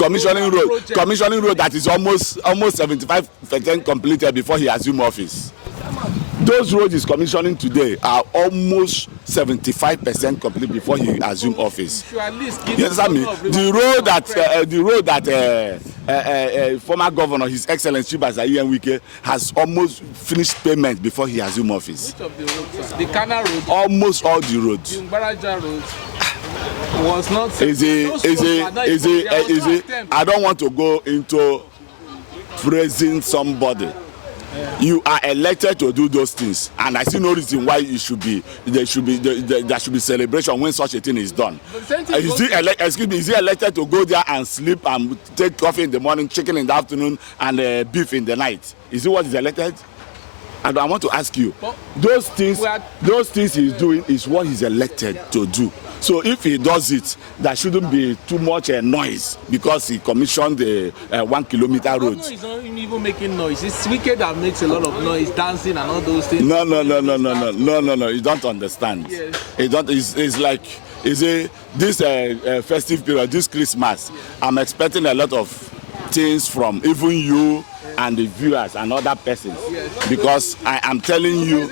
commissioning road that is almost 75% completed before he assumed office. Those roads he's commissioning today are almost 75% complete before he assumed office. You understand me? The road that former governor, His Excellency Wike, has almost finished payment before he assumed office. Which of the roads, sir? The Kana road? Almost all the roads. The Mbaraja road was not. I don't want to go into praising somebody. You are elected to do those things, and I see no reason why there should be celebration when such a thing is done. Is he elected to go there and sleep and take coffee in the morning, chicken in the afternoon, and beef in the night? Is it what he's elected? And I want to ask you, those things he's doing is what he's elected to do. So if he does it, there shouldn't be too much noise because he commissioned the 1 kilometer road. No, he's not even making noise. It's Wicked that makes a lot of noise, dancing and all those things. No. You don't understand. Yes. It's like, this festive period, this Christmas, I'm expecting a lot of things from even you and the viewers and other persons. Yes. Because I am telling you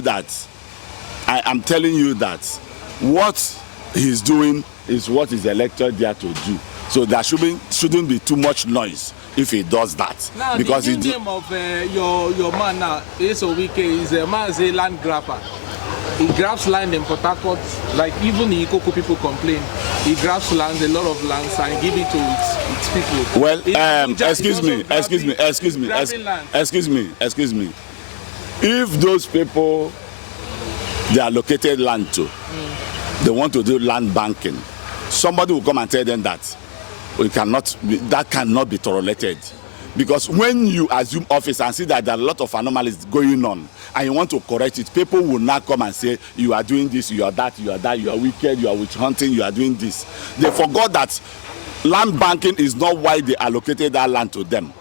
that what he's doing is what he's elected there to do. So there shouldn't be too much noise if he does that. Now, because the name of your man now, Wike, is a man, is a land grabber. He grabs land in Port Harcourt, like even the Ikoko people complain. He grabs land, a lot of lands, and give it to its people. Well, excuse me. If those people they allocated land to, they want to do land banking, somebody will come and tell them that that cannot be tolerated. Because when you assume office and see that there are a lot of anomalies going on and you want to correct it, people will not come and say, you are doing this, you are that, you are wicked, you are witch hunting, you are doing this. They forgot that land banking is not why they allocated that land to them.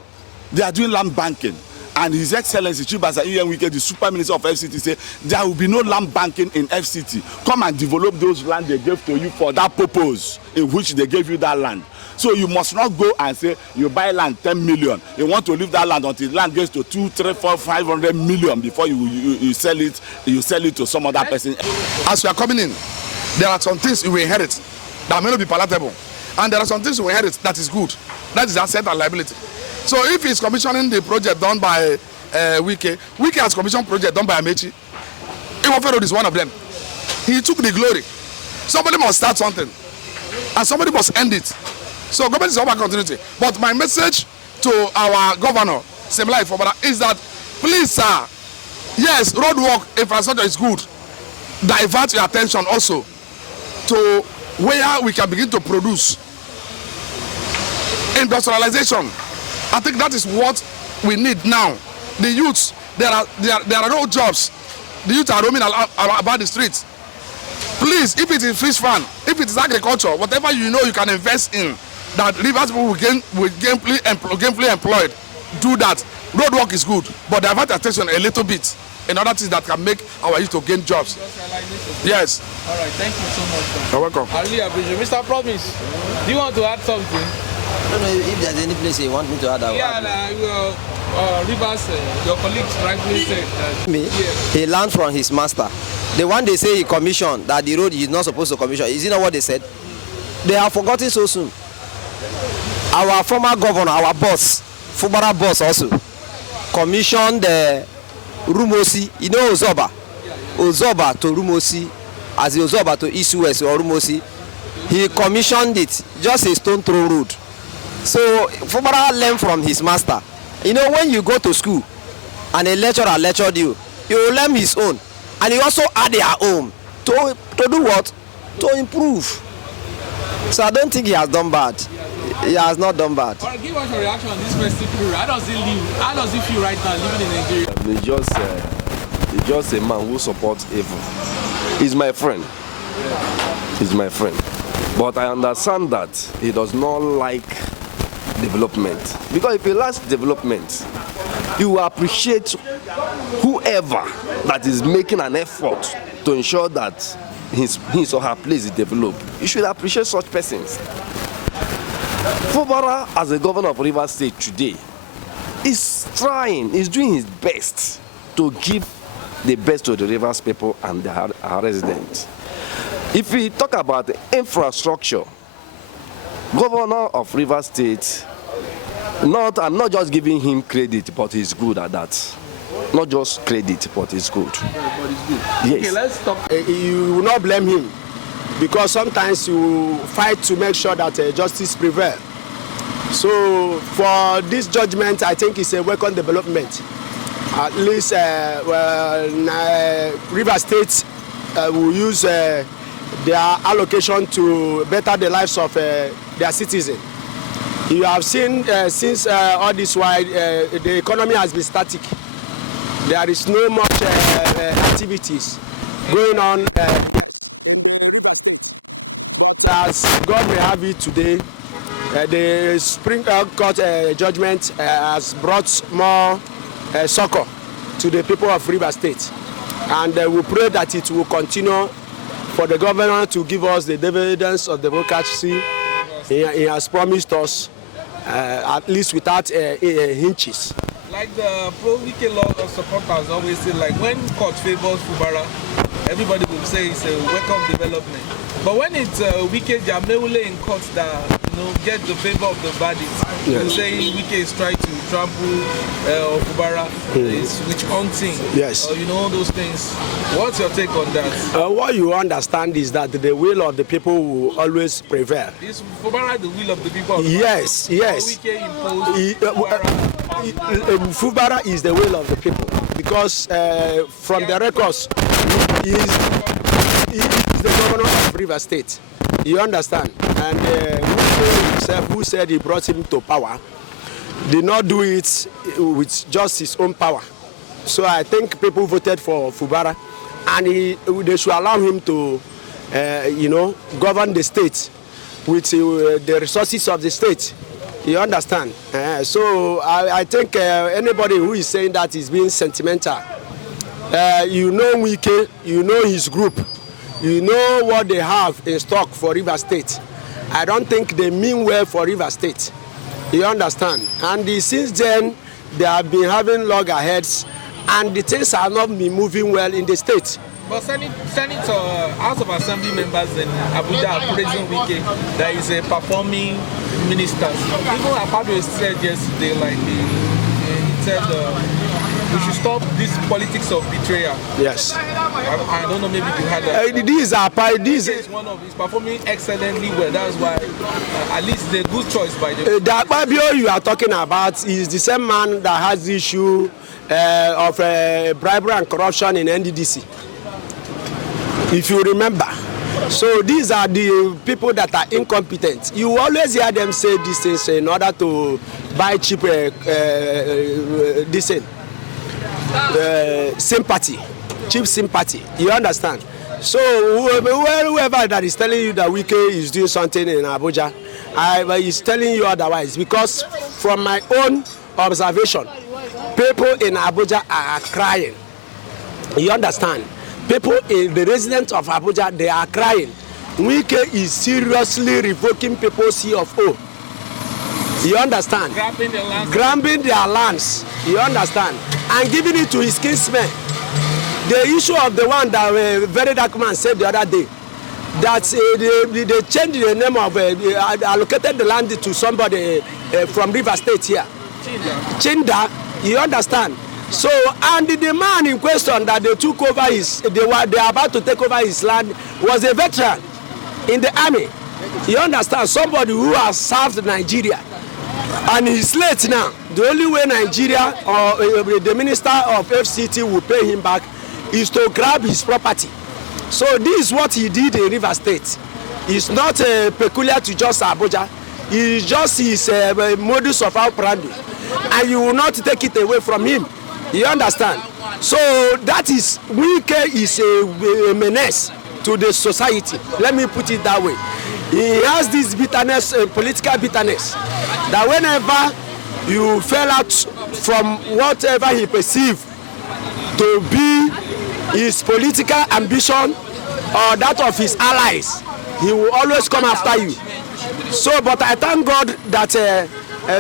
They are doing land banking. And His Excellency Chibasa Wike, the Super Minister of FCT, said there will be no land banking in FCT. Come and develop those land they gave to you for that purpose in which they gave you that land. So you must not go and say you buy land 10 million. You want to leave that land until the land gets to 2, 3, 4, 500 million before you sell it. You sell it to some other person. As we are coming in, there are some things we inherit that may not be palatable, and there are some things we inherit that is good. That is asset and liability. So if he's commissioning the project done by Wike has commissioned project done by Amechi. Iwofe Road is one of them. He took the glory. Somebody must start something, and somebody must end it. So government is about continuity. But my message to our governor, Wike Fubara, is that please, sir, yes, road work infrastructure is good. Divert your attention also to where we can begin to produce. Industrialization. I think that is what we need now. The youths, there are no jobs. The youth are roaming about the streets. Please, if it is fish farm, if it is agriculture, whatever you know you can invest in, that rivers people will gainfully employed, do that. Road work is good, but divert attention a little bit in other things that can make our youth to gain jobs. Yes. All right, thank you so much, sir. You're welcome. I really appreciate it. Mr. Promise, do you want to add something? I don't know if there's any place you want me to add. Rivers, your colleagues rightly said that. He learned from his master. The one they say he commissioned, that the road he's not supposed to commission, is it not what they said? They have forgotten so soon. Our former governor, our boss, Fubara boss also, commissioned the Rumosi, you know Ozoba? Ozoba to Rumosi, as the Ozoba to East West or Rumosi. He commissioned it, just a stone throw road. So Fubara learned from his master. You know, when you go to school and a lecturer lectured you, you will learn his own. And he also add their own. To do what? To improve. So I don't think he has done bad. He has not done bad. All right, give us a reaction on this festive period. How does he live? How does he feel right now living in Nigeria? He's just a man who supports evil. He's my friend. He's my friend. But I understand that he does not like development. Because if he likes development, you will appreciate whoever that is making an effort to ensure that his or her place is developed. You should appreciate such persons. Fubara, as the governor of Rivers State today, is doing his best to give the best to the Rivers people and their residents. If we talk about the infrastructure, governor of Rivers State, I'm not just giving him credit, but he's good at that. Not just credit, but he's good. But it's good. Yes. Okay, let's talk. You will not blame him, because sometimes you fight to make sure that justice prevails. So for this judgment, I think it's a welcome development. At least Rivers State will use their allocation to better the lives of their citizens. You have seen since all this while the economy has been static. There is no much activities going on. As God may have it today, the Supreme Court judgment has brought more succor to the people of Rivers State, and we pray that it will continue for the governor to give us the dividends of democracy he has promised us, at least without hinges. Like the pro-Wike law supporters always say, like when court favors Fubara, everybody will say it's a welcome development. But when it's Wike Jameule in court that get the favor of the verdict, you say Wike is trying to trample Fubara, is witch hunting, Yes. all those things. What's your take on that? What you understand is that the will of the people will always prevail. Is Fubara the will of the people? Yes, yes. Wike imposed Fubara. Fubara is the will of the people, because from the records, he is the governor of Rivers State. You understand? And himself, who said he brought him to power, did not do it with just his own power. So I think people voted for Fubara, and they should allow him to, govern the state with the resources of the state. You understand? So I think anybody who is saying that is being sentimental. Wike, his group, what they have in stock for Rivers State. I don't think they mean well for Rivers State. You understand? And since then, they have been having loggerheads, and the things are not been moving well in the state. But Senate House of Assembly members in Abuja are praising Wike that is a performing minister. Even Akpabio said yesterday, like he said, we should stop this politics of betrayal. Yes. I don't know, maybe you had that. These He's one of he's performing excellently well. That's why at least the good choice by the. The Akpabio you are talking about is the same man that has the issue of bribery and corruption in NDDC. If you remember. So these are the people that are incompetent. You always hear them say these things in order to buy cheap sympathy, cheap sympathy. You understand? So whoever that is telling you that Wike is doing something in Abuja, is telling you otherwise. Because from my own observation, people in Abuja are crying. You understand? People in the residents of Abuja, they are crying. Wike is seriously revoking people's CFO. You understand? Grabbing their lands. You understand? And giving it to his kinsmen. The issue of the one that very dark man said the other day, that they changed the name of, allocated the land to somebody from Rivers State here. Chinda. You understand? So, and the man in question that they took over they are about to take over his land was a veteran in the army. You understand? Somebody who has served Nigeria. And he's late now. The only way Nigeria or the minister of FCT will pay him back is to grab his property. So this is what he did in Rivers State. It's not peculiar to just Abuja. It's just his modus of operandi. And you will not take it away from him. You understand? So that is, Wike is a menace to the society. Let me put it that way. He has this bitterness, political bitterness, that whenever you fell out from whatever he perceived to be his political ambition or that of his allies, he will always come after you. So, but I thank God that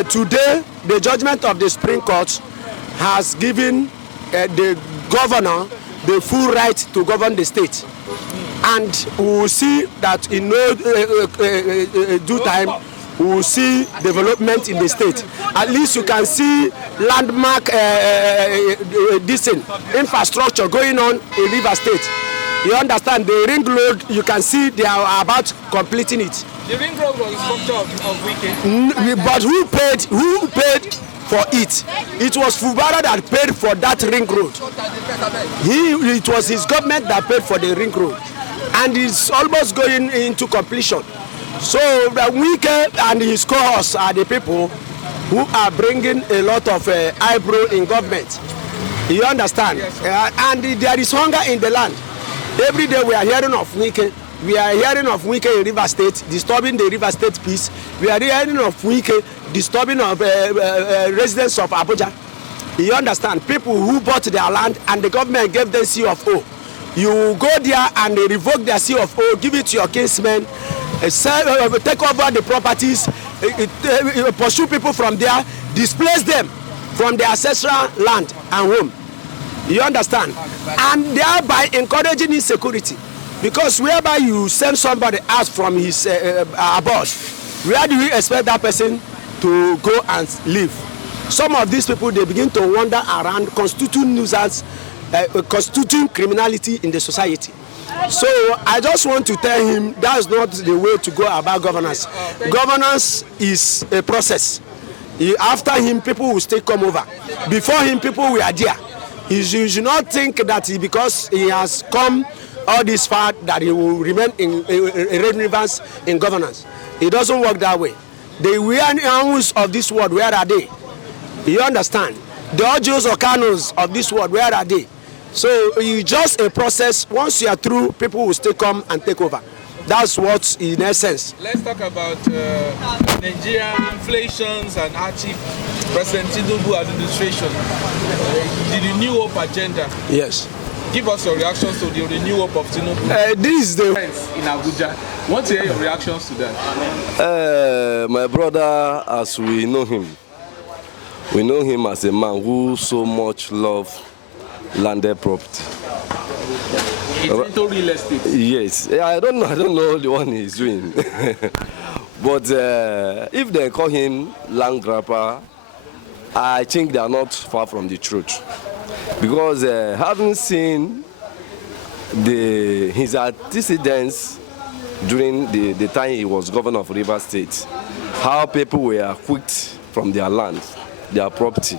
today the judgment of the Supreme Court has given the governor the full right to govern the state. And we will see that in no due time, we will see development in the state. At least you can see landmark infrastructure going on in River State. You understand, the ring road, you can see they are about completing it. The ring road was a structure of Wike. But who paid for it? It was Fubara that paid for that ring road. It was his government that paid for the ring road. And it's almost going into completion. So Wike and his cohorts are the people who are bringing a lot of eyebrow in government. You understand? Yes, and there is hunger in the land. Every day we are hearing of Wike. We are hearing of Wike in River State, disturbing the River State peace. We are hearing of Wike disturbing of residents of Abuja. You understand? People who bought their land and the government gave them C of O. You go there and they revoke their C of O, give it to your kinsmen, take over the properties, pursue people from there, displace them from their ancestral land and home. You understand? And thereby encouraging insecurity. Because whereby you send somebody out from his abode, where do you expect that person to go and live? Some of these people, they begin to wander around, constituting nuisance, constituting criminality in the society. So I just want to tell him that's not the way to go about governance. Governance is a process. After him, people will still come over. Before him, people were there. You should not think that because he has come all this far that he will remain in relevance in governance. It doesn't work that way. The weird of this world, where are they? You understand? The Ojos or Kanos of this world, where are they? So it's just a process. Once you are through, people will still come and take over. That's what, in essence. Let's talk about Nigerian inflations and hardship. President Tinubu administration, the Renew Hope agenda. Yes. Give us your reactions to the Renew Hope of Tinubu. This is the in Abuja. Want to hear your reactions to that? My brother, as we know him as a man who so much loves landed property. Into real estate. Yes, I don't know the one he's doing. But if they call him land grabber, I think they are not far from the truth. Because having seen his antecedents during the time he was governor of River State, how people were acquitted from their land, their property.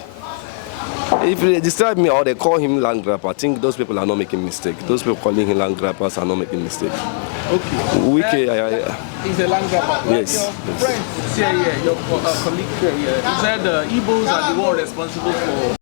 If they describe me or they call him land grabber, I think those people are not making mistake. Those people calling him land grabbers are not making mistake. Okay. Wike, he's a land grabber. Yes. Your friend here, your colleague here, he said the Igbos are the one responsible for